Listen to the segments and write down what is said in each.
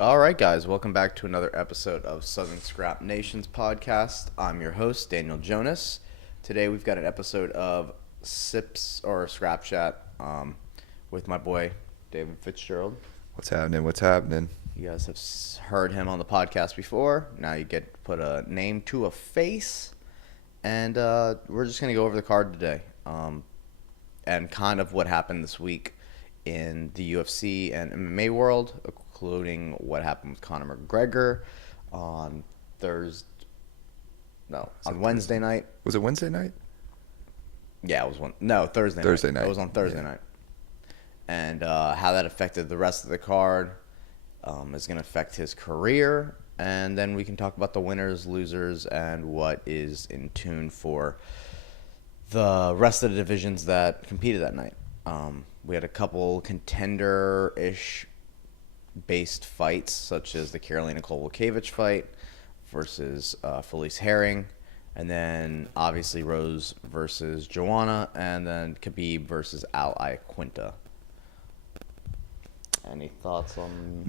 All right, guys, welcome back to another episode of Southern Scrap Nations podcast. I'm your host, Daniel Jonas. Today we've got an episode of Sips or Scrap Chat with my boy, David Fitzgerald. What's happening? What's happening? You guys have heard him on the podcast before. Now you get to put a name to a face, and we're just going to go over the card today and kind of what happened this week in the UFC and MMA world, including what happened with Conor McGregor on Wednesday night. Was it Wednesday night? Yeah, it was Thursday night. Thursday night. It was on Thursday night. And how that affected the rest of the card is going to affect his career. And then we can talk about the winners, losers, and what is in tune for the rest of the divisions that competed that night. We had a couple contender-ish based fights, such as the Karolina Kowalkiewicz fight versus Felice Herring, and then obviously Rose versus Joanna, and then Khabib versus Al Iaquinta. Any thoughts on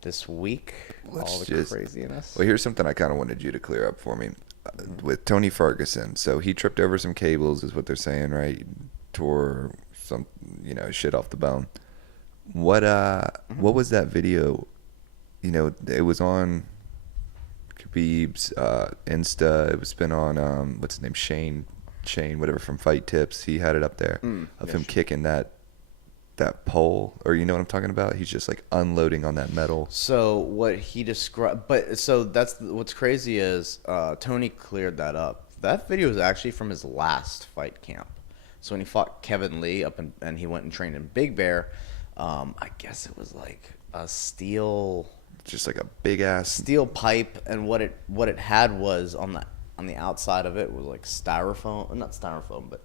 this week? All the craziness. Well, here's something I kind of wanted you to clear up for me with Tony Ferguson. So he tripped over some cables, is what they're saying, right? Tore some, shit off the bone. What was that video? It was on Khabib's Insta. It was been on what's his name, Shane, whatever, from Fight Tips. He had it up there of him kicking that pole, or you know what I'm talking about? He's just like unloading on that metal. So what he described, that's what's crazy is Tony cleared that up. That video is actually from his last fight camp. So when he fought Kevin Lee and he went and trained in Big Bear, I guess it was like a steel, just like a big ass steel pipe, and what it had was on the outside of it was like styrofoam, not styrofoam, but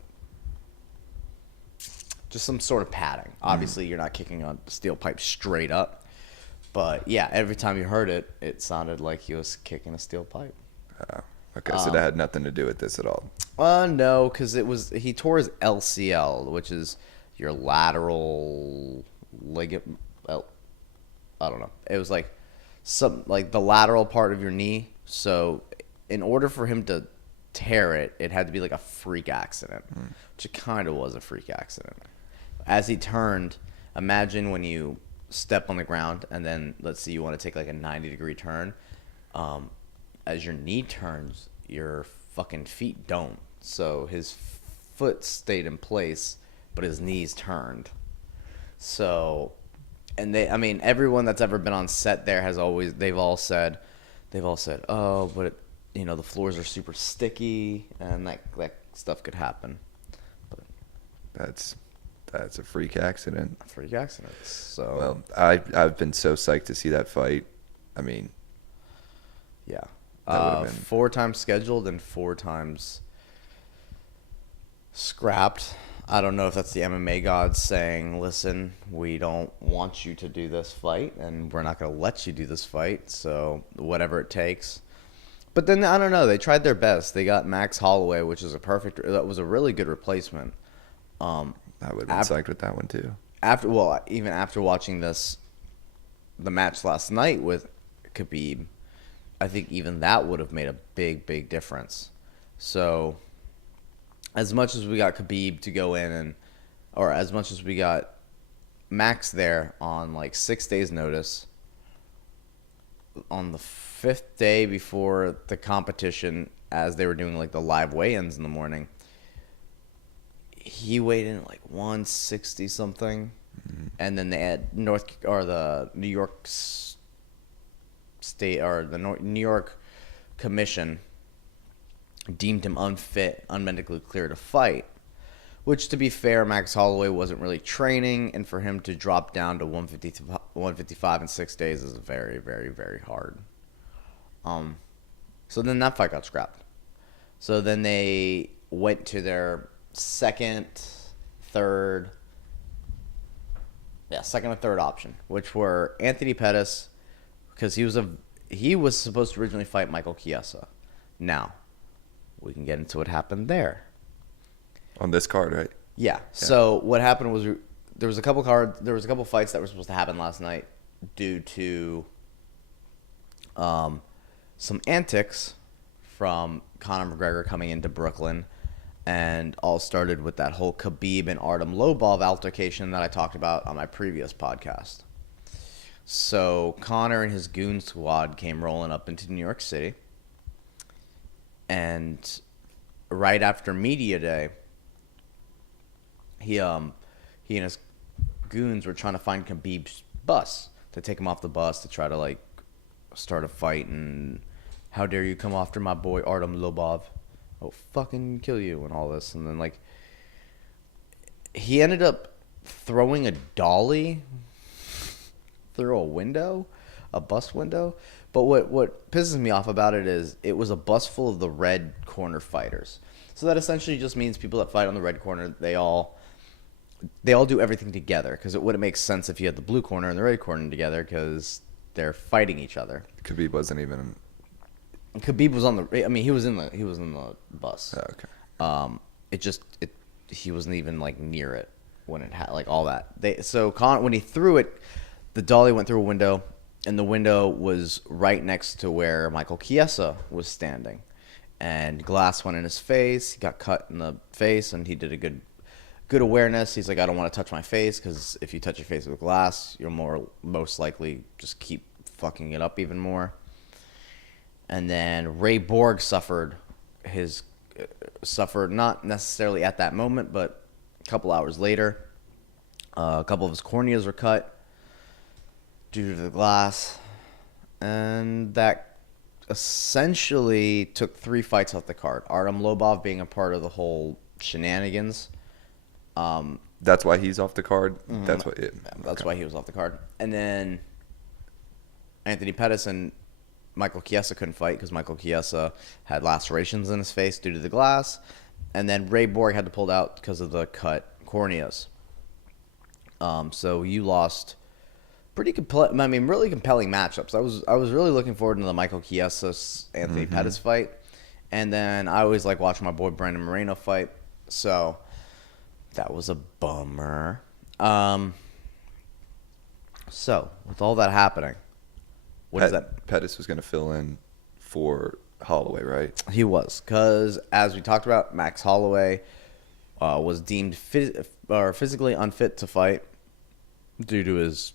just some sort of padding. Obviously, you're not kicking a steel pipe straight up, but yeah, every time you heard it, it sounded like he was kicking a steel pipe. Okay, so that had nothing to do with this at all. No, because he tore his LCL, which is your lateral ligament. Well, I don't know. It was like the lateral part of your knee. So in order for him to tear it, it had to be like a freak accident, which it kind of was a freak accident. As he turned, imagine when you step on the ground and then let's say you want to take like a 90-degree turn. As your knee turns, your fucking feet don't. So his foot stayed in place, but his knees turned. So, and everyone that's ever been on set there they've all said, oh, but the floors are super sticky and that stuff could happen. But that's a freak accident. A freak accident. So, well, I've been so psyched to see that fight. I mean, yeah. 4 times scheduled and 4 times scrapped. I don't know if that's the MMA gods saying, listen, we don't want you to do this fight, and we're not going to let you do this fight, so whatever it takes. But then, I don't know, they tried their best. They got Max Holloway, which is that was a really good replacement. I would have been psyched with that one, too. Even after watching the match last night with Khabib, I think even that would have made a big, big difference. So, as much as we got Khabib to go in or as much as we got Max there on like 6 days notice, on the 5th day before the competition, as they were doing like the live weigh-ins in the morning, he weighed in at like 160 something, and then they had the New York State or the New York Commission deemed him unfit, unmedically clear to fight. Which, to be fair, Max Holloway wasn't really training, and for him to drop down to 155 in 6 days is very, very, very hard. So then that fight got scrapped. So then they went to their second or third option, which were Anthony Pettis, because he was supposed to originally fight Michael Chiesa. Now, we can get into what happened there. On this card, right? Yeah. So what happened was there was a couple fights that were supposed to happen last night due to some antics from Conor McGregor coming into Brooklyn, and all started with that whole Khabib and Artem Lobov altercation that I talked about on my previous podcast. So Conor and his goon squad came rolling up into New York City, and right after media day, he and his goons were trying to find Khabib's bus to take him off the bus to try to like start a fight, and how dare you come after my boy Artem Lobov? I'll fucking kill you and all this. And then like he ended up throwing a dolly through a window, a bus window. But what pisses me off about it is it was a bus full of the red corner fighters. So that essentially just means people that fight on the red corner, they all do everything together, because it wouldn't make sense if you had the blue corner and the red corner together, because they're fighting each other. Khabib wasn't even. Khabib was on the. I mean, he was in the bus. Oh, okay. He wasn't even like near it when it had like all that. When he threw it, the dolly went through a window, and the window was right next to where Michael Chiesa was standing, and glass went in his face. He got cut in the face, and he did a good awareness. He's like, I don't want to touch my face, because if you touch your face with glass, you'll most likely just keep fucking it up even more. And then Ray Borg suffered not necessarily at that moment, but a couple hours later. A couple of his corneas were cut due to the glass, and that essentially took 3 fights off the card. Artem Lobov being a part of the whole shenanigans. That's why he's off the card. That's why he was off the card. And then Anthony Pettis and Michael Chiesa couldn't fight because Michael Chiesa had lacerations in his face due to the glass. And then Ray Borg had to pull out because of the cut corneas. So you lost really compelling matchups. I was really looking forward to the Michael Chiesa Anthony Pettis fight. And then I always like watching my boy Brandon Moreno fight. So that was a bummer. So with all that happening, what is that? Pettis was going to fill in for Holloway, right? He was, because as we talked about, Max Holloway was deemed physically unfit to fight due to his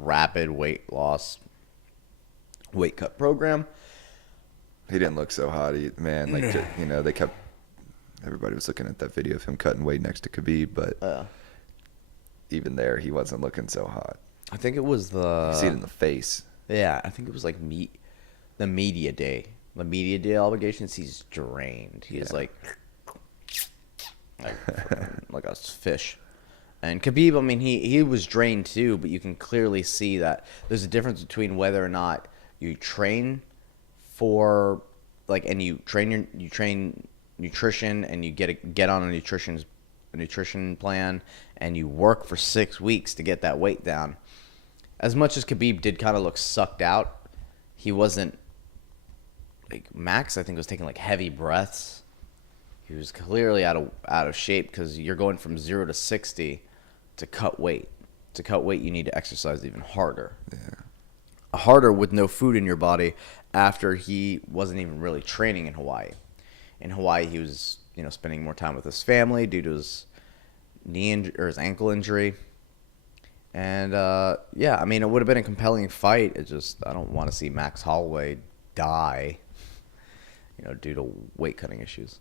rapid weight cut program. He didn't look so hot, everybody was looking at that video of him cutting weight next to Khabib, but even there, he wasn't looking so hot. I think it was you see it in the face. Yeah, I think it was like the media day. The media day obligations, he's drained. He's like a fish. And Khabib, I mean, he was drained too, but you can clearly see that there's a difference between whether or not you train for and you train nutrition, and you get on a nutrition plan, and you work for 6 weeks to get that weight down. As much as Khabib did kind of look sucked out, he wasn't like Max. I think was taking like heavy breaths. He was clearly out of shape, because you're going from 0 to 60 to cut weight. To cut weight, you need to exercise even harder. Yeah. Harder with no food in your body, after he wasn't even really training in Hawaii. In Hawaii, he was spending more time with his family due to his his ankle injury. And I mean, it would have been a compelling fight. It just, I don't want to see Max Holloway die, due to weight cutting issues.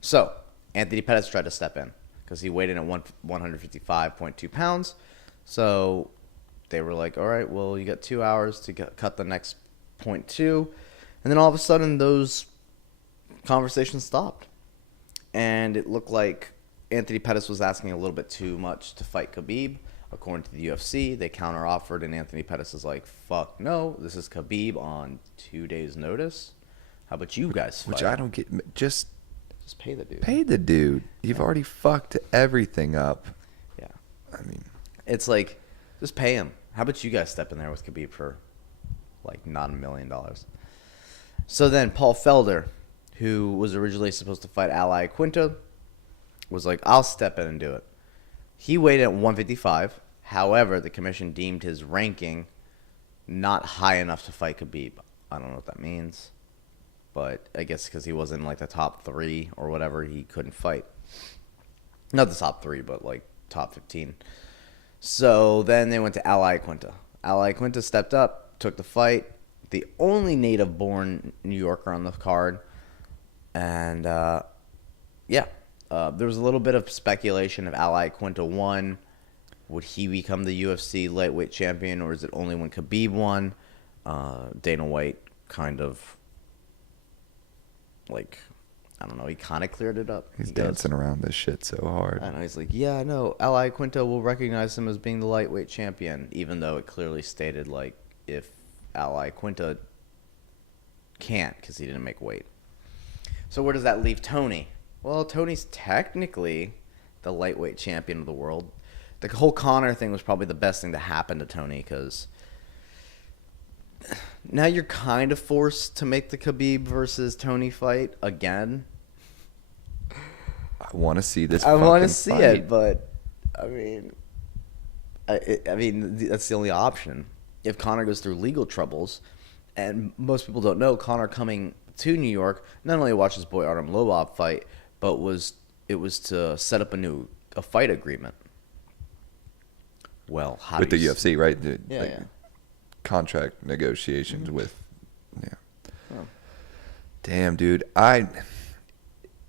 So Anthony Pettis tried to step in because he weighed in at 155.2 pounds. So they were like, all right, well, you got 2 hours to cut the next 0.2. And then all of a sudden, those conversations stopped. And it looked like Anthony Pettis was asking a little bit too much to fight Khabib. According to the UFC, they counter-offered, and Anthony Pettis is like, fuck no, this is Khabib on 2 days' notice. How about you guys fight? Which I don't get. Just pay the dude. Pay the dude. You've already fucked everything up. Yeah. I mean, it's like, just pay him. How about you guys step in there with Khabib for, not $1 million? So then Paul Felder, who was originally supposed to fight Ally Quinto, was like, I'll step in and do it. He weighed in at 155. However, the commission deemed his ranking not high enough to fight Khabib. I don't know what that means, but I guess because he wasn't in like the top 3 or whatever, he couldn't fight. Not the top 3, but like top 15. So then they went to Al Iaquinta. Al Iaquinta stepped up, took the fight. The only native-born New Yorker on the card. And, there was a little bit of speculation if Al Iaquinta won. Would he become the UFC lightweight champion, or is it only when Khabib won? Dana White kind of, like, I don't know, he kind of cleared it up. He's dancing around this shit so hard. I know, he's like, yeah, I know, Al Iaquinta will recognize him as being the lightweight champion, even though it clearly stated, like, if Al Iaquinta can't, because he didn't make weight. So where does that leave Tony? Well, Tony's technically the lightweight champion of the world. The whole Conor thing was probably the best thing to happen to Tony, because now you're kind of forced to make the Khabib versus Tony fight again. I want to see this. I want to see fight. it, but I mean, that's the only option. If Conor goes through legal troubles, and most people don't know, Conor coming to New York not only watched his boy Artem Lobov fight, but it was to set up a fight agreement. Well, how with do the you UFC, right? Yeah. Contract negotiations with, Oh. Damn, dude.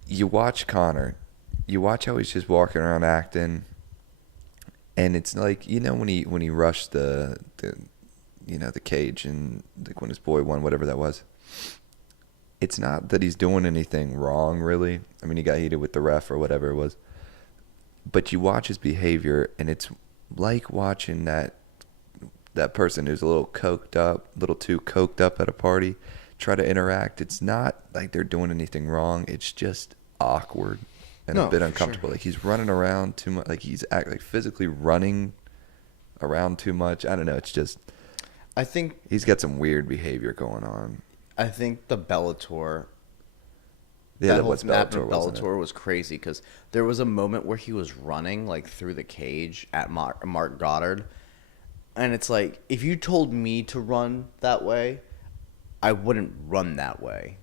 You watch Conor, you watch how he's just walking around acting, and it's like, when he rushed the cage, and like when his boy won, whatever that was. It's not that he's doing anything wrong, really. I mean, he got heated with the ref or whatever it was. But you watch his behavior, and it's like watching that person who's a little too coked up at a party try to interact. It's not like they're doing anything wrong. It's just awkward and a bit uncomfortable. Sure. Like he's running around too much. Like he's physically running around too much. I don't know. It's just, I think he's got some weird behavior going on. I think the Bellator. Yeah, that whole Bellator was crazy, because there was a moment where he was running like through the cage at Mark Goddard, and it's like, if you told me to run that way, I wouldn't run that way.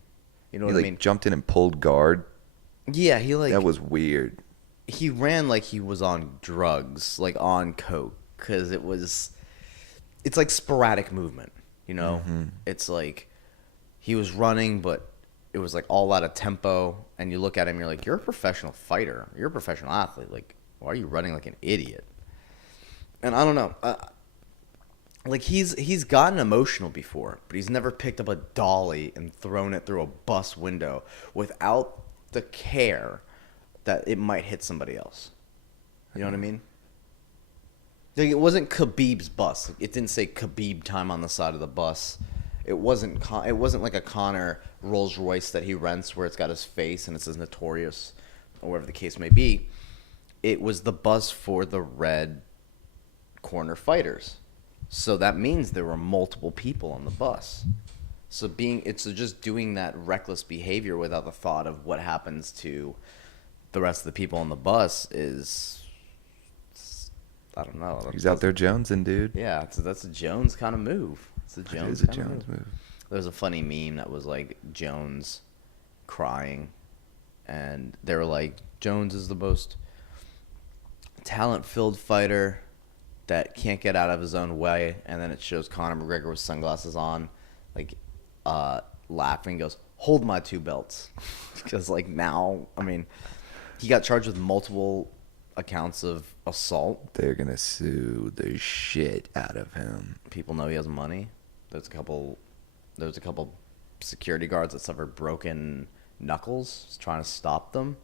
You know what I mean? Jumped in and pulled guard. Yeah, that was weird. He ran like he was on drugs, like on coke, because it's like sporadic movement. Mm-hmm. It's like he was running, but it was like all out of tempo, and you look at him, you're like, you're a professional fighter, you're a professional athlete, like, why are you running like an idiot? And I don't know, like he's gotten emotional before, but he's never picked up a dolly and thrown it through a bus window without the care that it might hit somebody else. You know what I mean? Like, it wasn't Khabib's bus. It didn't say Khabib time on the side of the bus. It wasn't like a Conor Rolls Royce that he rents where it's got his face and it says Notorious or whatever the case may be. It was the bus for the red corner fighters. So that means there were multiple people on the bus. So just doing that reckless behavior without the thought of what happens to the rest of the people on the bus is, I don't know. He's out there jonesing, dude. Yeah, that's a Jones kind of move. It is a Jones move. There was a funny meme that was like Jones crying, and they were like, Jones is the most talent-filled fighter that can't get out of his own way, and then it shows Conor McGregor with sunglasses on, like, laughing, goes, hold my 2 belts. Because, like, now, I mean, he got charged with multiple accounts of assault. They're going to sue the shit out of him. People know he has money. There's a couple security guards that suffered broken knuckles trying to stop them.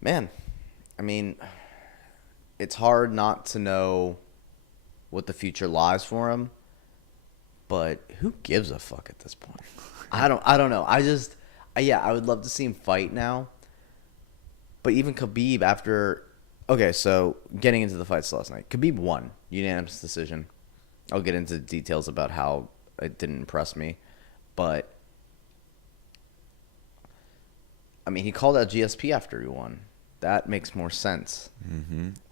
Man, I mean, it's hard not to know what the future lies for him, but who gives a fuck at this point? I don't know. I would love to see him fight now. But even Khabib so getting into the fights last night, Khabib won, unanimous decision. I'll get into details about how it didn't impress me, but I mean, he called out GSP after he won. that makes more sense.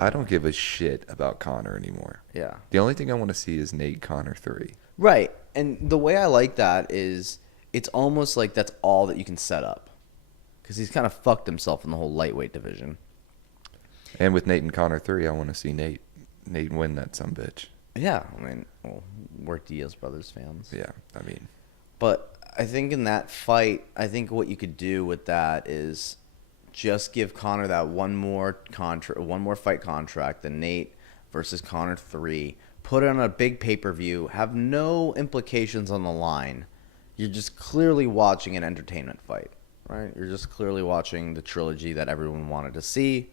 I don't give a shit about Conor anymore. Yeah. The only thing I want to see is Nate Conor 3. Right. And the way I like that is it's almost like that's all that you can set up. Because he's kind of fucked himself in the whole lightweight division. And with Nate and Conor 3, I want to see Nate win that sumbitch. Yeah. I mean, well, we're Diaz Brothers fans. Yeah, I mean. But I think in that fight, I think what you could do with that is just give Conor that one more fight contract, the Nate versus Conor 3. Put it on a big pay-per-view. Have no implications on the line. You're just clearly watching an entertainment fight, right? You're just clearly watching the trilogy that everyone wanted to see.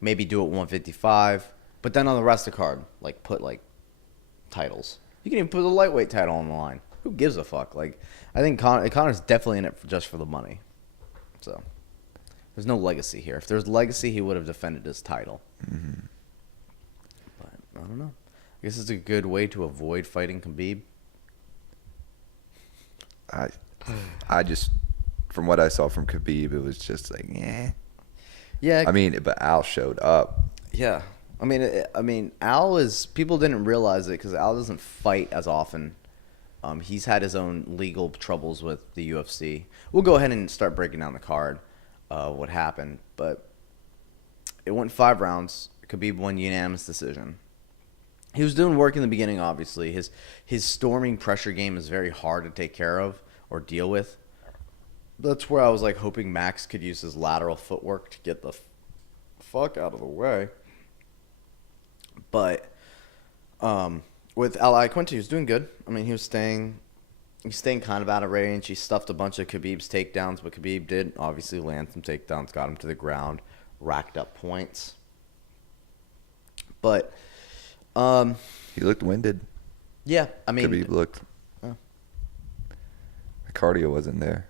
Maybe do it 155, but then on the rest of the card, like put like titles. You can even put the lightweight title on the line. Who gives a fuck? Like, I think Conor's definitely in it just for the money. So there's no legacy here. If there's legacy, he would have defended his title. But I don't know. I guess it's a good way to avoid fighting Khabib. I just, from what I saw from Khabib, it was just like, yeah. Yeah. I mean, but Al showed up. Yeah. I mean, Al is, people didn't realize it because Al doesn't fight as often. He's had his own legal troubles with the UFC. We'll go ahead and start breaking down the card, what happened. But it went 5 rounds. Khabib won unanimous decision. He was doing work in the beginning, obviously. His storming pressure game is very hard to take care of or deal with. That's where I was like hoping Max could use his lateral footwork to get the fuck out of the way. But with Al Iaquinta, he was doing good. I mean, he was staying kind of out of range. He stuffed a bunch of Khabib's takedowns, but Khabib did obviously land some takedowns, got him to the ground, racked up points. But he looked winded. Yeah, I mean, Khabib looked. The cardio wasn't there.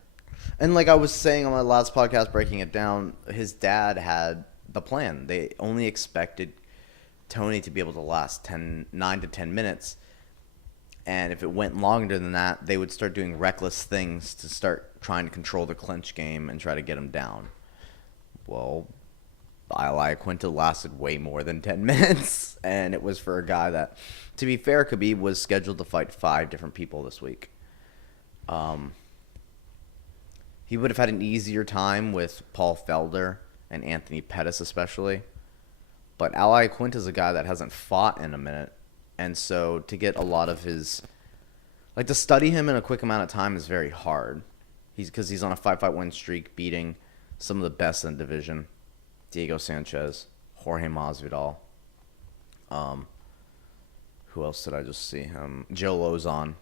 And like I was saying on my last podcast, breaking it down, his dad had the plan. They only expected Tony to be able to last 9 to 10 minutes. And if it went longer than that, they would start doing reckless things to start trying to control the clinch game and try to get him down. Well, Al Iaquinta lasted way more than 10 minutes. And it was for a guy that, to be fair, Khabib was scheduled to fight 5 different people this week. He would have had an easier time with Paul Felder and Anthony Pettis especially. But Al Iaquinta is a guy that hasn't fought in a minute. And so to get a lot of his... Like, to study him in a quick amount of time is very hard. Because he's on a 5-fight win streak, beating some of the best in the division. Diego Sanchez, Jorge Masvidal. Who else did I just see? Joe Lozon.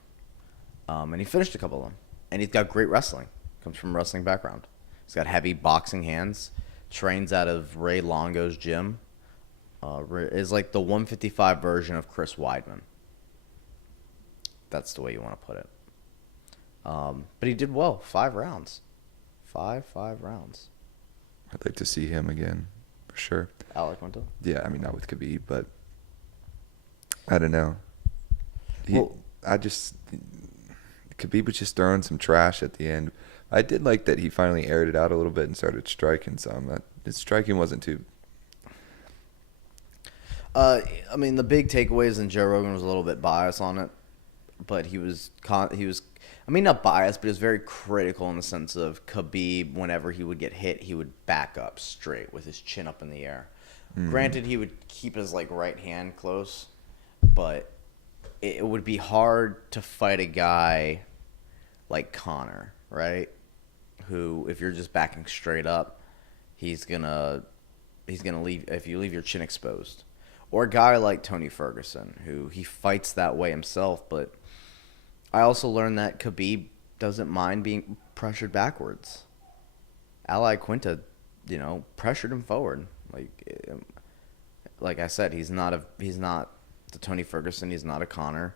And he finished a couple of them. And he's got great wrestling. Comes from a wrestling background. He's got heavy boxing hands. Trains out of Ray Longo's gym. Is like the 155 version of Chris Weidman. That's the way you want to put it. But he did well. 5 rounds. 5 rounds. I'd like to see him again, for sure. Al Iaquinta? Yeah, I mean, not with Khabib, but I don't know. Khabib was just throwing some trash at the end. I did like that he finally aired it out a little bit and started striking some. His striking wasn't too... I mean, the big takeaways, and Joe Rogan was a little bit biased on it, but he was, I mean, not biased, but he was very critical in the sense of Khabib, whenever he would get hit, he would back up straight with his chin up in the air. Granted, he would keep his like right hand close, but it would be hard to fight a guy like Conor, right? Who, if you're just backing straight up, he's gonna leave if you leave your chin exposed. Or a guy like Tony Ferguson, who he fights that way himself, but I also learned that Khabib doesn't mind being pressured backwards. Al Iaquinta, pressured him forward. Like I said, he's not the Tony Ferguson. He's not a Conor.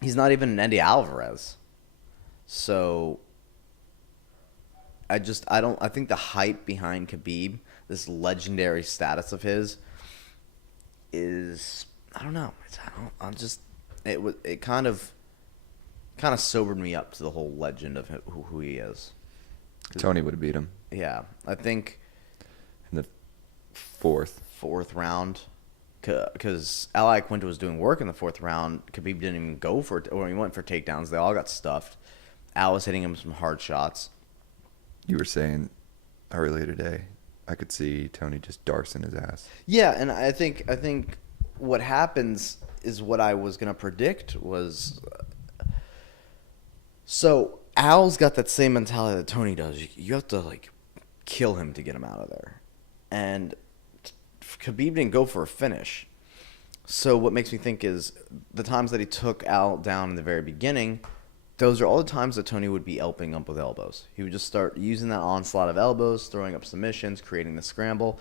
He's not even an Eddie Alvarez. So I think the hype behind Khabib, this legendary status of his, is, I don't know. It kind of sobered me up to the whole legend of who he is. Tony would have beat him. Yeah, I think fourth round. Because Ally Quinta was doing work in the fourth round. Khabib didn't even go for it, or he went for takedowns. They all got stuffed. Al was hitting him some hard shots. You were saying earlier today, I could see Tony just darsing his ass. Yeah, and I think what happens is what I was gonna predict was. So Al's got that same mentality that Tony does. You have to like kill him to get him out of there, and Khabib didn't go for a finish. So what makes me think is the times that he took Al down in the very beginning, those are all the times that Tony would be elping up with elbows. He would just start using that onslaught of elbows, throwing up submissions, creating the scramble.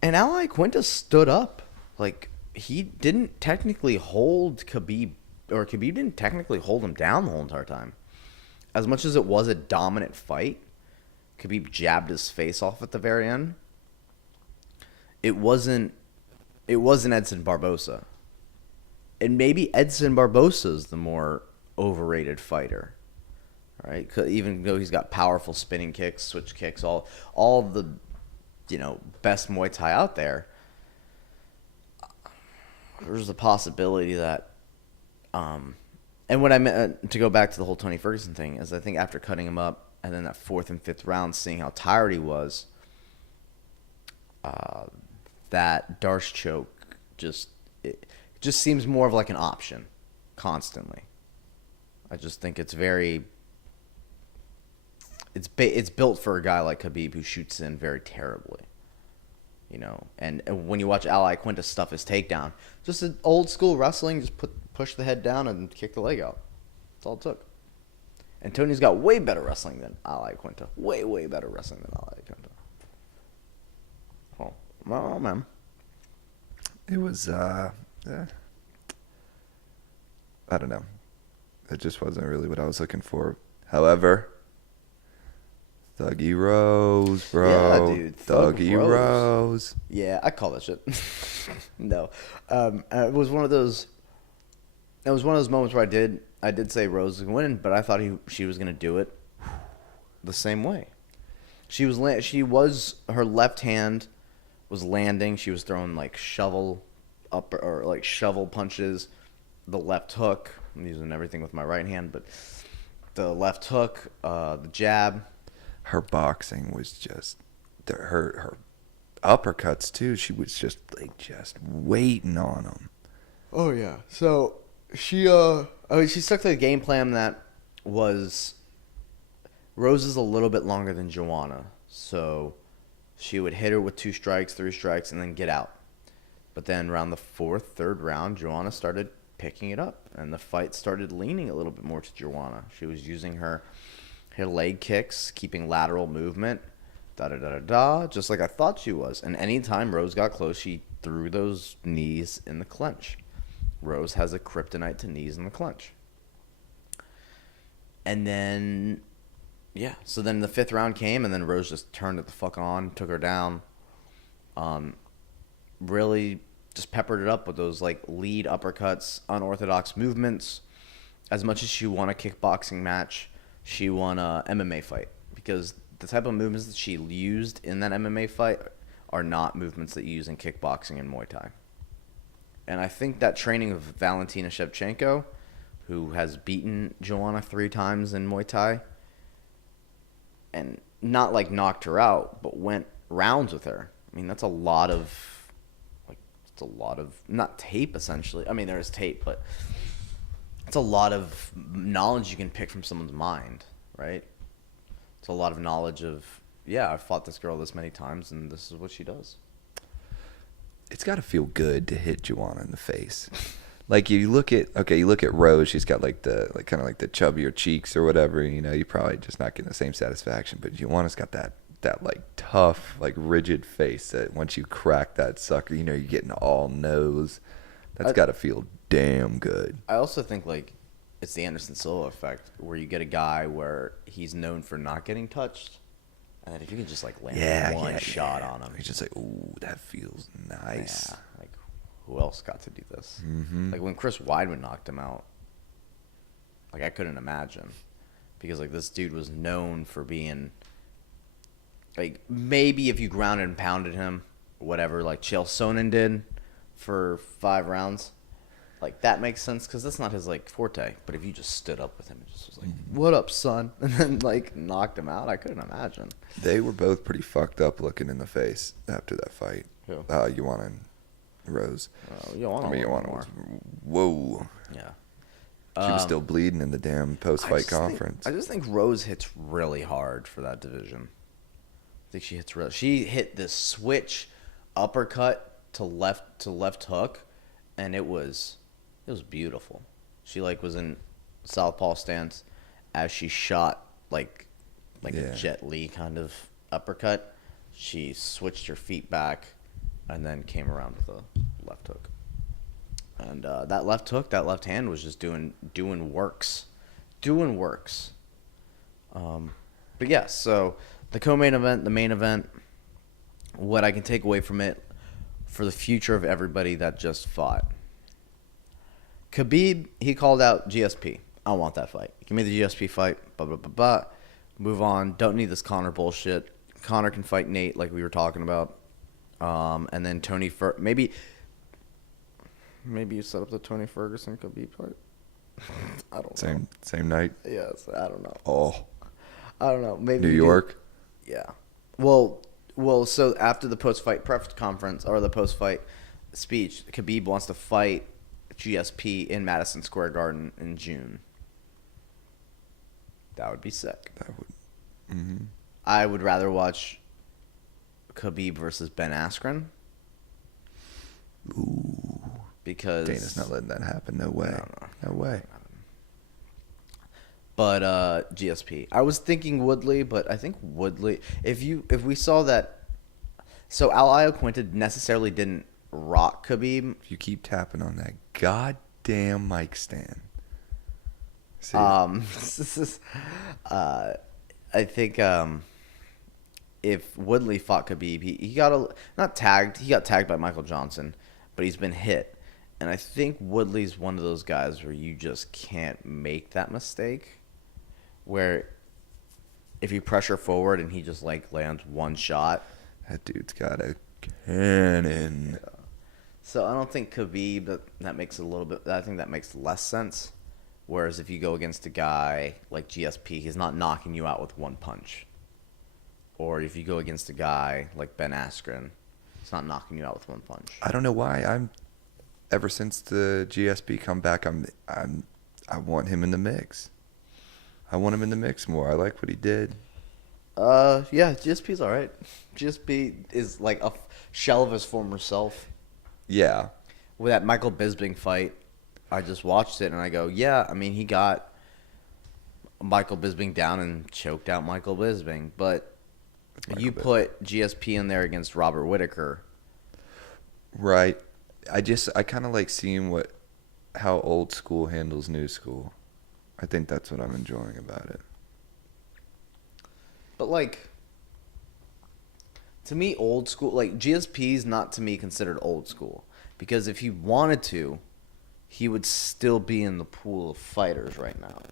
And Ally Quinta stood up. Like, he didn't technically hold Khabib, or Khabib didn't technically hold him down the whole entire time. As much as it was a dominant fight, Khabib jabbed his face off at the very end. It wasn't Edson Barboza. And maybe Edson Barboza is the more overrated fighter. Right? Even though he's got powerful spinning kicks, switch kicks, all the best Muay Thai out there, there's a possibility that and what I meant to go back to the whole Tony Ferguson thing is I think after cutting him up and then that fourth and fifth round, seeing how tired he was, that Darce choke just seems more of like an option constantly. I just think it's built for a guy like Khabib who shoots in very terribly. And when you watch Ally Quinta stuff his takedown, just an old school wrestling, just push the head down and kick the leg out. That's all it took. And Tony's got way better wrestling than Ally Quinta. Way, way better wrestling than Ally Quinta. Oh, man. It was, I don't know. It just wasn't really what I was looking for. However, Thuggy Rose, bro. Yeah, dude. Thuggy Rose. Yeah, I call that shit. No. It was one of those moments where I did say Rose was winning, but I thought she was going to do it the same way. Her left hand was landing. She was throwing like shovel punches. The left hook. I'm using everything with my right hand, but the left hook, the jab. Her boxing was just her uppercuts too. She was just waiting on them. Oh yeah. So she stuck to the game plan that was Rose is a little bit longer than Joanna, so she would hit her with 2 strikes, 3 strikes, and then get out. But then around the third round, Joanna started picking it up, and the fight started leaning a little bit more to Joanna. She was using her leg kicks, keeping lateral movement, just like I thought she was. And anytime Rose got close, she threw those knees in the clinch. Rose has a kryptonite to knees in the clinch. And then, so then the 5th round came, and then Rose just turned it the fuck on, took her down. Really just peppered it up with those like lead uppercuts, unorthodox movements. As much as she won a kickboxing match, she won a MMA fight, because the type of movements that she used in that MMA fight are not movements that you use in kickboxing and Muay Thai. And I think that training of Valentina Shevchenko, who has beaten Joanna 3 times in Muay Thai, and not like knocked her out, but went rounds with her. I mean, that's a lot of not tape essentially. I mean, there is tape, but it's a lot of knowledge you can pick from someone's mind, right? It's a lot of knowledge of, I've fought this girl this many times, and this is what she does. It's got to feel good to hit Joanna in the face. Like you look at Rose, she's got kind of like the chubbier cheeks or whatever. You're probably just not getting the same satisfaction. But Joanna's got that like tough, like rigid face that once you crack that sucker, you're getting all nose. That's got to feel damn good. I also think like it's the Anderson Silva effect, where you get a guy where he's known for not getting touched, and then if you can just like land one shot on him, he's just like, ooh, that feels nice. Yeah, like who else got to do this? Mm-hmm. Like when Chris Weidman knocked him out, like I couldn't imagine, because like this dude was known for being like, maybe if you grounded and pounded him, whatever like Chael Sonnen did for 5 rounds, like that makes sense because that's not his like forte. But if you just stood up with him and just was like, "What up, son?" and then like knocked him out, I couldn't imagine. They were both pretty fucked up looking in the face after that fight. Who? Joanna and Rose. Joanna was, whoa. Yeah. She was still bleeding in the damn post-fight conference. I just think Rose hits really hard for that division. I think she hits real. She hit this switch uppercut to left hook, and it was beautiful. She like was in southpaw stance as she shot like a Jet Li kind of uppercut. She switched her feet back and then came around with a left hook. And that left hook, that left hand was just doing works. But yeah, so the co-main event, the main event, what I can take away from it for the future of everybody that just fought. Khabib, he called out GSP. I don't want that fight. Give me the GSP fight. Blah, blah, blah, blah. Move on. Don't need this Conor bullshit. Conor can fight Nate like we were talking about. And then Tony maybe you set up the Tony Ferguson Khabib fight. I don't know. Same night. Yes, I don't know. Oh, I don't know. Maybe New York. Yeah. Well. So after the post-fight press conference or the post-fight speech, Khabib wants to fight GSP in Madison Square Garden in June. That would be sick. That would. Mm-hmm. I would rather watch Khabib versus Ben Askren. Ooh. Because Dana's not letting that happen. No way. No way. But GSP. I was thinking Woodley, but I think Woodley. If we saw that, so Al Iaquinta necessarily didn't rock Khabib. If you keep tapping on that goddamn mic stand. See? I think if Woodley fought Khabib, he got not tagged. He got tagged by Michael Johnson, but he's been hit. And I think Woodley's one of those guys where you just can't make that mistake. Where if you pressure forward and he just like lands one shot. That dude's got a cannon. Yeah. So I don't think Khabib, that makes a little bit, I think that makes less sense. Whereas if you go against a guy like GSP, he's not knocking you out with one punch. Or if you go against a guy like Ben Askren, he's not knocking you out with one punch. I don't know why. Ever since the GSP comeback, I want him in the mix. I want him in the mix more. I like what he did. Yeah, GSP's all right. GSP is like a shell of his former self. Yeah. With that Michael Bisping fight, I just watched it and I go, yeah, I mean, he got Michael Bisping down and choked out Michael Bisping. But you put GSP in there against Robert Whittaker. Right. I kind of like seeing how old school handles new school. I think that's what I'm enjoying about it. But like, to me, old school, like GSP's not to me considered old school. Because if he wanted to, he would still be in the pool of fighters right now.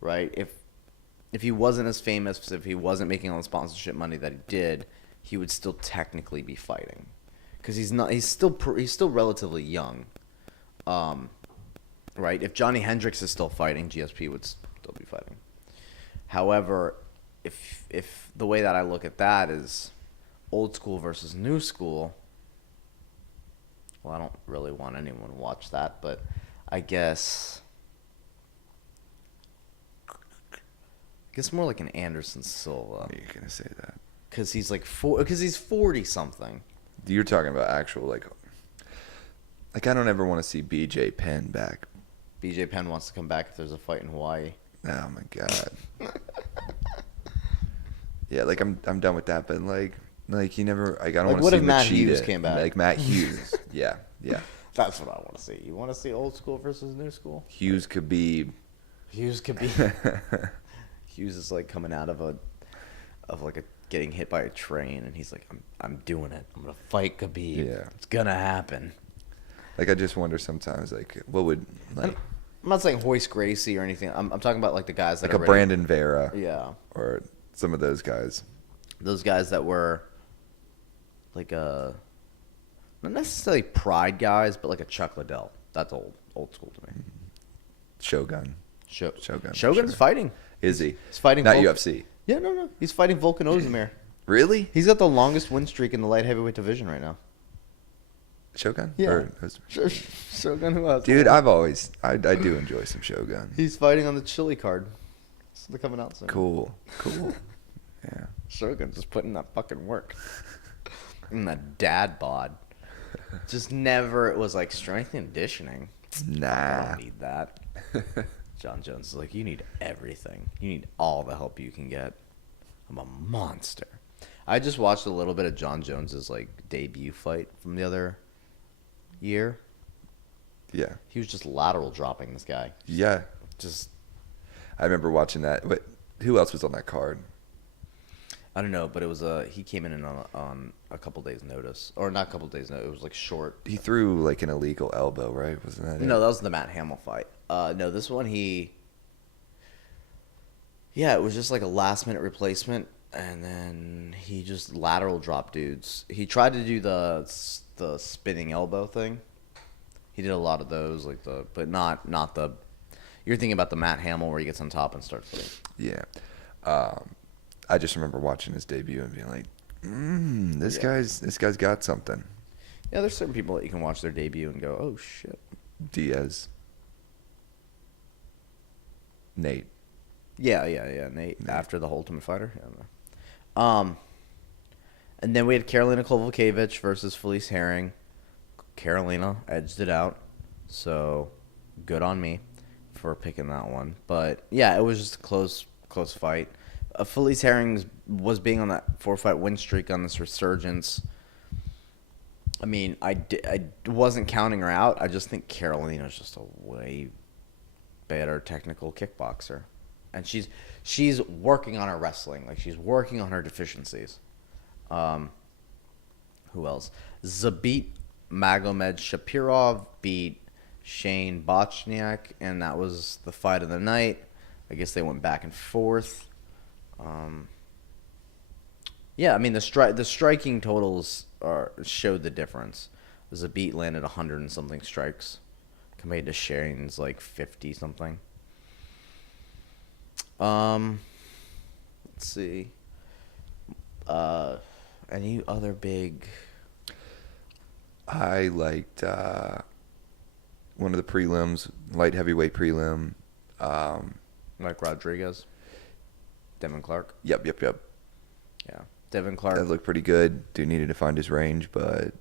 Right? If he wasn't as famous, if he wasn't making all the sponsorship money that he did, he would still technically be fighting. Because he's still relatively young. Right? If Johnny Hendricks is still fighting, GSP would still be fighting. However, if the way that I look at that is old school versus new school, well, I don't really want anyone to watch that, but I guess more like an Anderson Silva. You're gonna say that because he's like because he's 40 something. You're talking about actual like I don't ever want to see BJ Penn back. BJ Penn wants to come back if there's a fight in Hawaii. Oh my god. Yeah, like I'm done with that. But like he never. I don't want to see. What if Matt Machida. Hughes came back? Like Matt Hughes. Yeah. That's what I want to see. You want to see old school versus new school? Hughes could be. Hughes is like coming out of getting hit by a train, and he's like, I'm doing it. I'm gonna fight Khabib. Yeah. It's gonna happen. Like I just wonder sometimes, like what would like. I'm not saying Hoist Gracie or anything. I'm talking about like the guys that like are a Brandon Vera. Yeah. Or some of those guys. Those guys that were like not necessarily Pride guys, but like a Chuck Liddell. That's old school to me. Shogun. Shogun's sure. fighting. Is he? He's fighting. Not UFC. Yeah, no. He's fighting Volkan Ozdemir. Really? He's got the longest win streak in the light heavyweight division right now. Shogun? Yeah. Shogun, who else? Dude, I do enjoy some Shogun. He's fighting on the Chile card. So they're coming out soon. Cool. Yeah. Shogun's just putting that fucking work. And that dad bod. Just never, it was like strength and conditioning. Nah. I don't need that. John Jones is like, you need everything. You need all the help you can get. I'm a monster. I just watched a little bit of John Jones's like debut fight from the other year. Yeah. He was just lateral dropping this guy. Yeah. Just, I remember watching that. But who else was on that card? I don't know, but it was he came in on a couple days notice, or not a couple days notice. It was like short. He threw like an illegal elbow, right? Wasn't that it? No, that was the Matt Hamill fight. No, this one yeah, it was just like a last minute replacement, and then he just lateral dropped dudes. He tried to do the spinning elbow thing. He did a lot of those, but not the. You're thinking about the Matt Hamill where he gets on top and starts fighting. Yeah. I just remember watching his debut and being like, this guy's got something. Yeah, there's certain people that you can watch their debut and go, oh shit. Diaz. Nate. Yeah, Nate. After the Ultimate Fighter. Yeah. And then we had Karolina Kowalkiewicz versus Felice Herring. Karolina edged it out, so good on me for picking that one. But yeah, it was just a close fight. Felice Herring was being on that 4-fight win streak on this resurgence. I mean, I wasn't counting her out. I just think Karolina's just a way better technical kickboxer. And she's working on her wrestling. Like, she's working on her deficiencies. Who else? Zabit Magomed Shapirov beat Shane Bochniak, and that was the fight of the night. I guess they went back and forth. Yeah, I mean the striking totals showed the difference. Zabit landed 100 and something strikes compared to Shane's like 50 something. Let's see. Any other big? I liked one of the prelims, light heavyweight prelim. Like Rodriguez, Devin Clark. Yep. Yeah, Devin Clark. That looked pretty good. Dude needed to find his range, but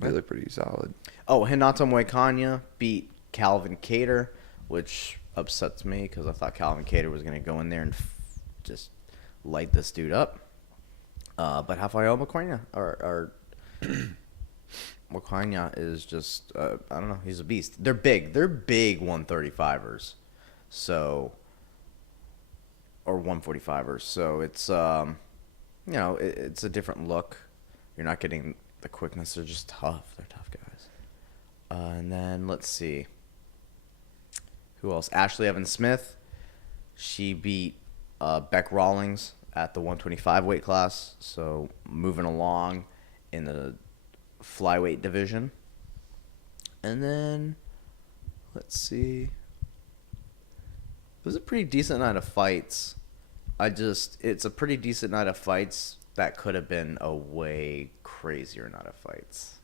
they looked pretty solid. Oh, Renato Moicano beat Calvin Kattar, which upsets me because I thought Calvin Kattar was going to go in there and just light this dude up. But Rafael Moicano, or Moicano is just, I don't know, he's a beast. They're big 135ers. So, or 145ers. So it's, it's a different look. You're not getting the quickness. They're just tough. They're tough guys. And then let's see. Who else? Ashley Evans Smith. She beat Beck Rawlings at the 125 weight class. So moving along in the flyweight division. And then let's see. It was a pretty decent night of fights. It's a pretty decent night of fights that could have been a way crazier night of fights.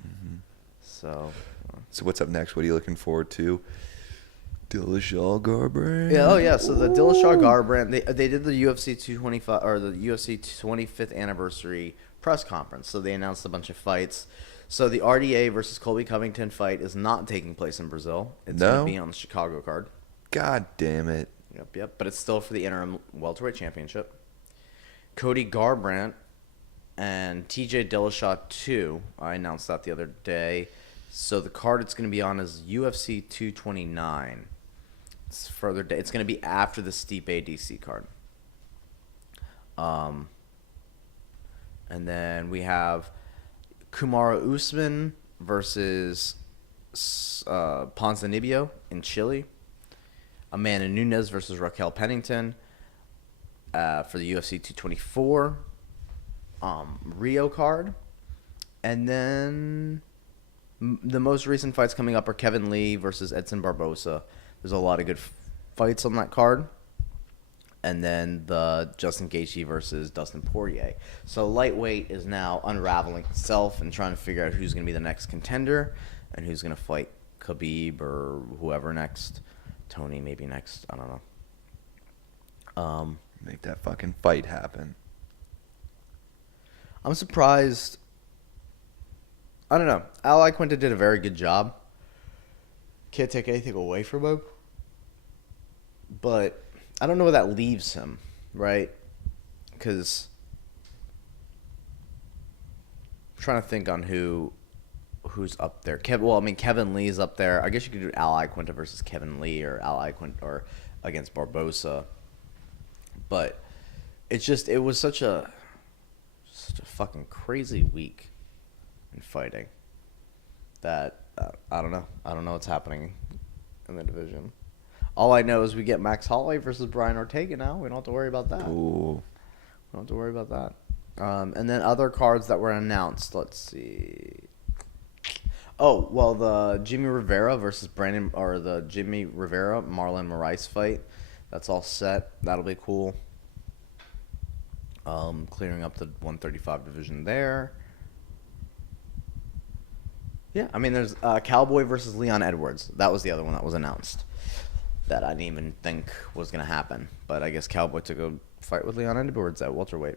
Mm-hmm. So what's up next? What are you looking forward to? Dillashaw Garbrandt. Yeah, so the Dillashaw Garbrandt, they did the UFC 225 or the UFC 25th anniversary press conference. So they announced a bunch of fights. So the RDA versus Colby Covington fight is not taking place in Brazil. It's going to be on the Chicago card. God damn it. Yep. But it's still for the interim welterweight championship. Cody Garbrandt and TJ Dillashaw 2. I announced that the other day. So the card it's going to be on is UFC 229. It's further. It's going to be after the Stipe ADC card. And then we have Kamaru Usman versus Ponzinibbio in Chile. Amanda Nunes versus Raquel Pennington for the UFC 224 Rio card. And then the most recent fights coming up are Kevin Lee versus Edson Barbosa. There's a lot of good fights on that card. And then the Justin Gaethje versus Dustin Poirier. So lightweight is now unraveling itself and trying to figure out who's going to be the next contender and who's going to fight Khabib or whoever next. Tony maybe next. I don't know. Make that fucking fight happen. I'm surprised. I don't know. Ally Quinta did a very good job. Can't take anything away from him. But I don't know where that leaves him, right? Because I'm trying to think on who's up there. Kevin Lee's up there. I guess you could do Ally Quinta versus Kevin Lee or Ally Quinta or against Barbosa. But it was such a fucking crazy week in fighting that I don't know. I don't know what's happening in the division. All I know is we get Max Holloway versus Brian Ortega now. We don't have to worry about that. Ooh. We don't have to worry about that. And then other cards that were announced. Let's see. Oh, well, the Jimmy Rivera versus the Jimmy Rivera Marlon Moraes fight. That's all set. That'll be cool. Clearing up the 135 division there. Yeah, I mean, there's Cowboy versus Leon Edwards. That was the other one that was announced that I didn't even think was going to happen. But I guess Cowboy took a fight with Leon Edwards at welterweight.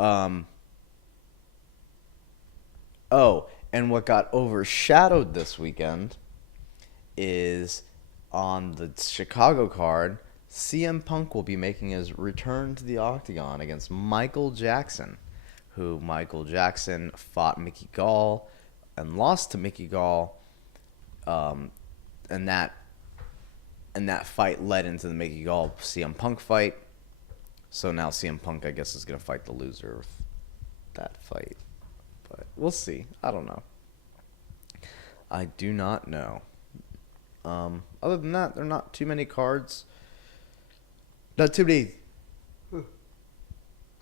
And what got overshadowed this weekend is on the Chicago card, CM Punk will be making his return to the Octagon against Michael Jackson, who Michael Jackson fought Mickey Gall and lost to Mickey Gall, and that fight led into the Mickey Gall CM Punk fight. So now CM Punk, I guess, is going to fight the loser of that fight. But we'll see. I don't know. I do not know. Other than that, there are not too many cards. Not too many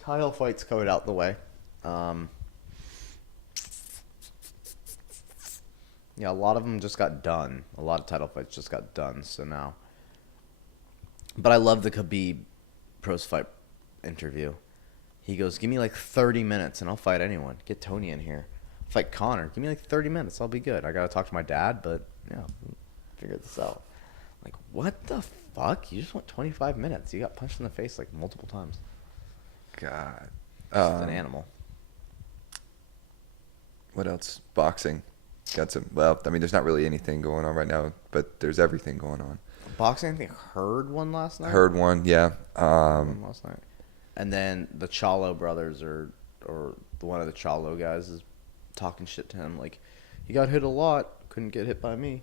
title fights coming out the way. Yeah, a lot of them just got done. A lot of title fights just got done. So now. But I love the Khabib pros fight interview. He goes, give me like 30 minutes and I'll fight anyone. Get Tony in here. Fight Conor. Give me like 30 minutes. I'll be good. I got to talk to my dad, but yeah, figure this out. Like, what the fuck? You just went 25 minutes. You got punched in the face like multiple times. God. Just an animal. What else? Boxing. Got some. Well, I mean, there's not really anything going on right now, but there's everything going on. Boxing, I think, heard one last night. Heard one, yeah. One last night. And then the Chalo brothers, or one of the Chalo guys, is talking shit to him. Like, he got hit a lot, couldn't get hit by me.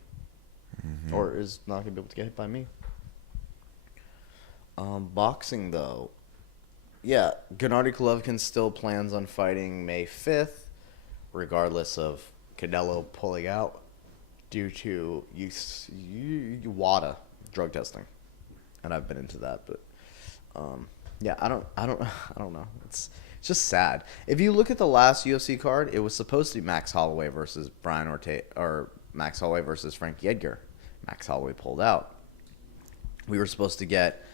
Mm-hmm. Or is not going to be able to get hit by me. Boxing, though. Yeah, Gennady Golovkin still plans on fighting May 5th, regardless of Canelo pulling out due to WADA drug testing. And I've been into that, but yeah, I don't know. It's just sad. If you look at the last UFC card, it was supposed to be Max Holloway versus Brian Ortega, or Max Holloway versus Frankie Edgar. Max Holloway pulled out. We were supposed to get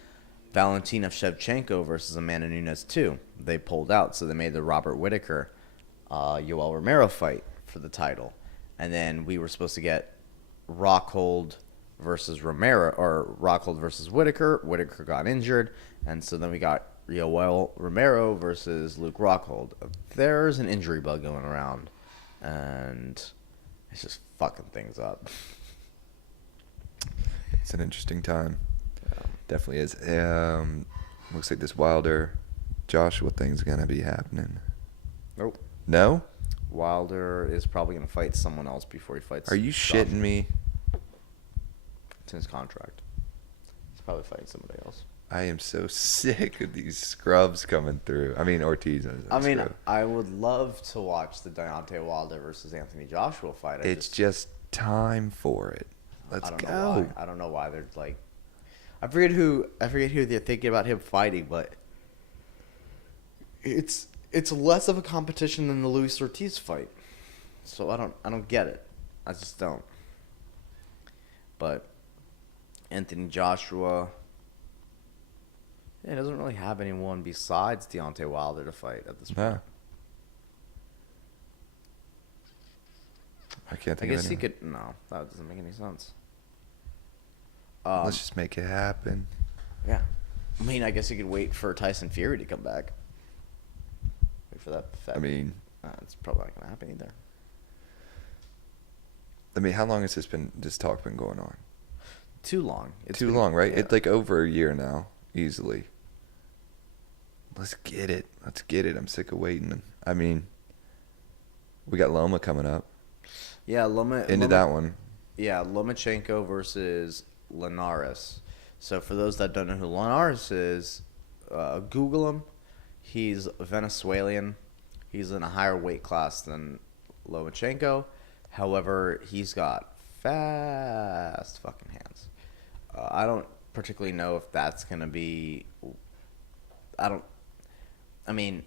Valentina Shevchenko versus Amanda Nunes too. They pulled out, so they made the Robert Whittaker, Yoel Romero fight for the title. And then we were supposed to get Rockhold versus Romero, or Rockhold versus Whittaker. Whittaker got injured, and so then we got Yoel Romero versus Luke Rockhold. There's an injury bug going around, and it's just fucking things up. It's an interesting time. Yeah. Definitely is. Looks like this Wilder Joshua thing's gonna be happening. Nope. No? Wilder is probably gonna fight someone else before he fights. Are you Joshua. shitting me? It's in his contract. He's probably fighting somebody else. I am so sick of these scrubs coming through. I mean, Ortiz. I would love to watch the Deontay Wilder versus Anthony Joshua fight. It's just time for it. Let's go. I don't know why they're like. I forget who they're thinking about him fighting, but it's less of a competition than the Luis Ortiz fight. So I don't get it. I just don't. But Anthony Joshua, yeah, he doesn't really have anyone besides Deontay Wilder to fight at this point. No. I can't I think of guess he anyone. could. No, that doesn't make any sense. Let's just make it happen. Yeah. I mean, I guess he could wait for Tyson Fury to come back. Wait for that. I mean, it's probably not going to happen either. how long has this talk been going on? Too long. Too long, right? Yeah. It's like over a year now, easily. Let's get it. I'm sick of waiting. I mean, we got Loma coming up. Yeah, That one. Yeah, Lomachenko versus Linares. So for those that don't know who Linares is, Google him. He's Venezuelan. He's in a higher weight class than Lomachenko. However, he's got fast fucking hands. I don't particularly know if that's going to be... I mean,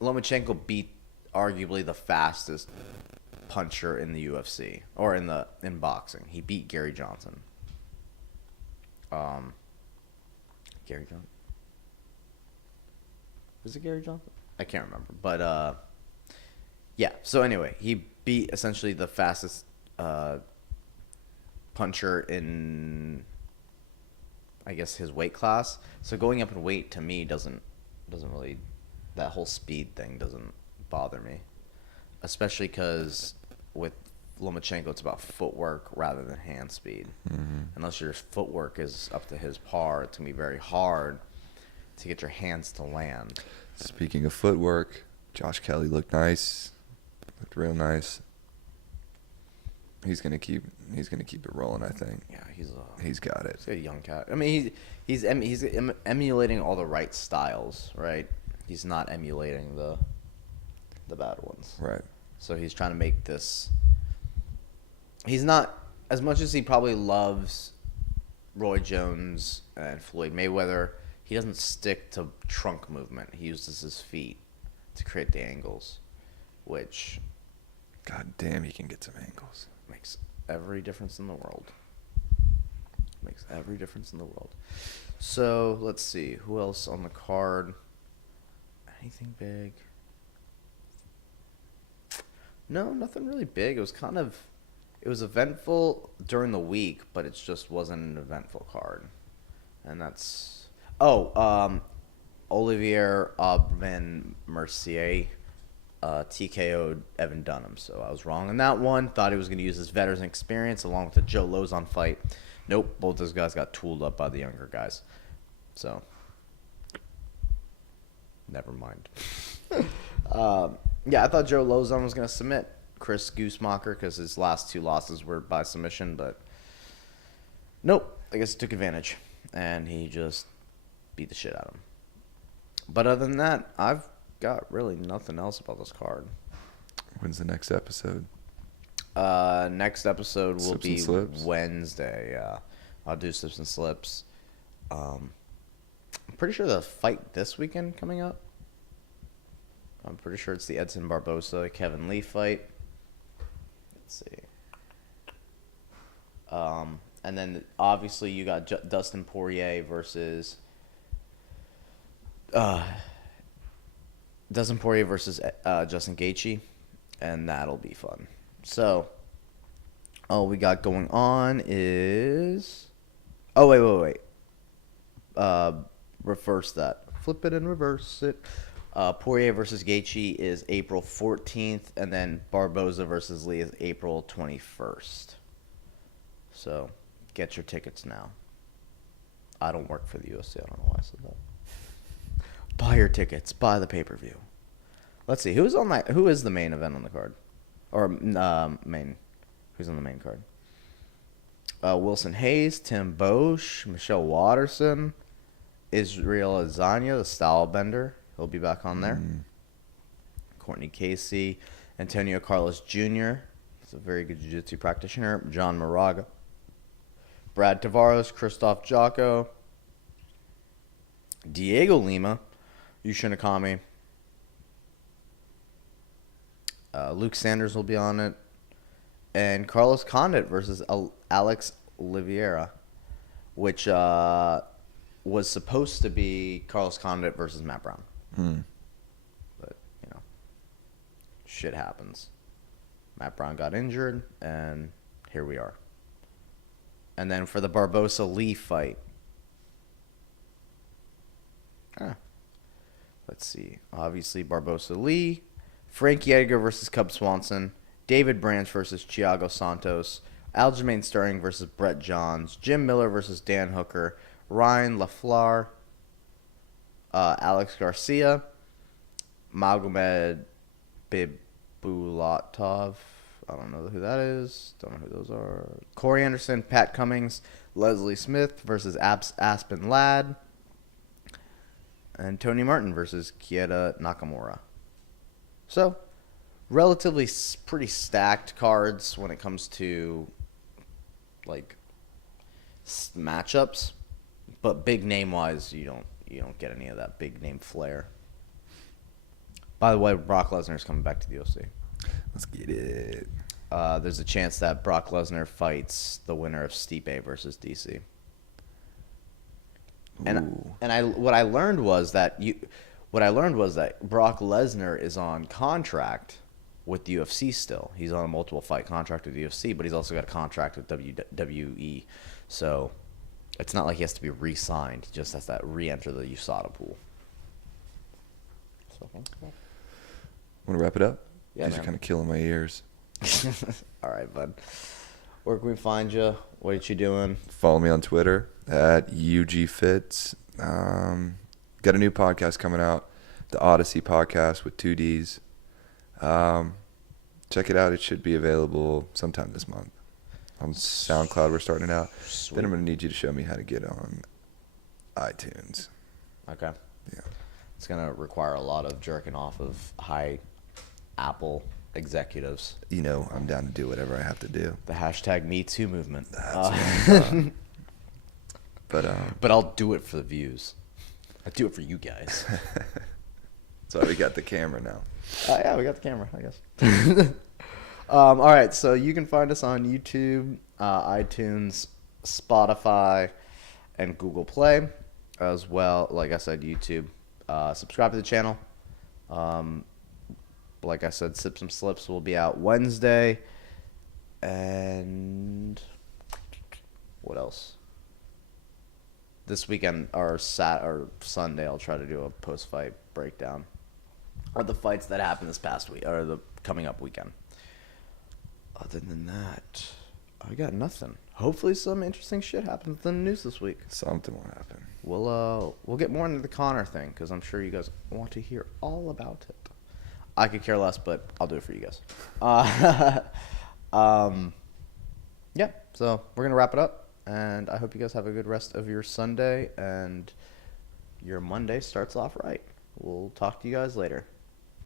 Lomachenko beat arguably the fastest puncher in the UFC or in boxing. He beat Gary Johnson. Gary Johnson. Is it Gary Johnson? I can't remember, but yeah. So anyway, he beat essentially the fastest puncher in, I guess, his weight class. So going up in weight to me doesn't really, that whole speed thing doesn't bother me, especially because with Lomachenko it's about footwork rather than hand speed. Mm-hmm. Unless your footwork is up to his par, it's gonna be very hard to get your hands to land. Speaking of footwork, Josh Kelly looked nice. Looked real nice. He's gonna keep it rolling, I think. Yeah, he's got it. He's a young cat. I mean, he's emulating all the right styles, right? He's not emulating the bad ones. Right. So he's trying to make this. He's not, as much as he probably loves Roy Jones and Floyd Mayweather, he doesn't stick to trunk movement. He uses his feet to create the angles, which God damn, he can get some angles. Makes every difference in the world. Makes every difference in the world. So, let's see. Who else on the card? Anything big? No, nothing really big. It was eventful during the week, but it just wasn't an eventful card. And that's... Olivier Aubin Mercier TKO'd Evan Dunham. So I was wrong on that one. Thought he was going to use his veteran experience along with the Joe Lozon fight. Nope, both those guys got tooled up by the younger guys. So, never mind. Yeah, I thought Joe Lozon was going to submit Chris Goossemacher because his last two losses were by submission, but nope. I guess he took advantage, and he just beat the shit out of him. But other than that, I've got really nothing else about this card. When's the next episode? Next episode will be Slips? Wednesday. Yeah, I'll do Slips and Slips. I'm pretty sure the fight this weekend coming up. I'm pretty sure it's the Edson Barbosa Kevin Lee fight. Let's see. And then obviously you got Dustin Poirier versus Justin Gaethje, and that'll be fun. So, all we got going on is... Oh, wait. Reverse that. Flip it and reverse it. Poirier versus Gaethje is April 14th, and then Barboza versus Lee is April 21st. So, get your tickets now. I don't work for the UFC. I don't know why I said that. Buy your tickets. Buy the pay-per-view. Let's see. Who is the main event on the card? Or who's on the main card? Wilson Hayes, Tim Bosch, Michelle Watterson, Israel Adesanya, the style bender. He'll be back on there. Courtney Casey, Antonio Carlos Jr. He's a very good jiu-jitsu practitioner. John Moraga, Brad Tavares, Christoph Jocko, Diego Lima, Yushin Akami, Luke Sanders will be on it. And Carlos Condit versus Alex Oliveira, which was supposed to be Carlos Condit versus Matt Brown. But, shit happens. Matt Brown got injured, and here we are. And then for the Barbosa-Lee fight, let's see. Obviously, Barbosa-Lee, Frankie Edgar versus Cub Swanson, David Branch versus Thiago Santos, Aljamain Sterling versus Brett Johns, Jim Miller versus Dan Hooker, Ryan LaFleur, Alex Garcia, Magomed Bibulatov. I don't know who that is. Don't know who those are. Corey Anderson, Pat Cummings, Leslie Smith versus Aspen Ladd, and Tony Martin versus Kieta Nakamura. So, relatively pretty stacked cards when it comes to matchups, but big name wise, you don't get any of that big name flair. By the way, Brock Lesnar is coming back to the UFC. Let's get it. There's a chance that Brock Lesnar fights the winner of Stipe versus DC. What I learned was that Brock Lesnar is on contract with the UFC still. He's on a multiple fight contract with the UFC, but he's also got a contract with WWE. So it's not like he has to be re-signed. He just has to re-enter the USADA pool. So, Want to wrap it up? Yeah, These are kind of killing my ears. All right, bud. Where can we find you? What are you doing? Follow me on Twitter at UGFits. Got a new podcast coming out, the Odyssey podcast with 2Ds. Check it out. It should be available sometime this month. On SoundCloud, we're starting it out. Sweet. Then I'm going to need you to show me how to get on iTunes. Okay. Yeah. It's going to require a lot of jerking off of high Apple executives. I'm down to do whatever I have to do. The hashtag #MeToo movement. But I'll do it for the views. I do it for you guys. So we got the camera now. Yeah, we got the camera, I guess. All right, so you can find us on YouTube, iTunes, Spotify, and Google Play, as well. Like I said, YouTube. Subscribe to the channel. Like I said, Sips and Slips will be out Wednesday. And what else? This weekend or Sunday, I'll try to do a post-fight breakdown of the fights that happened this past week or the coming up weekend. Other than that, I got nothing. Hopefully, some interesting shit happens in the news this week. Something will happen. We'll get more into the Conor thing because I'm sure you guys want to hear all about it. I could care less, but I'll do it for you guys. Yeah, so we're gonna wrap it up, and I hope you guys have a good rest of your Sunday and your Monday starts off right. We'll talk to you guys later.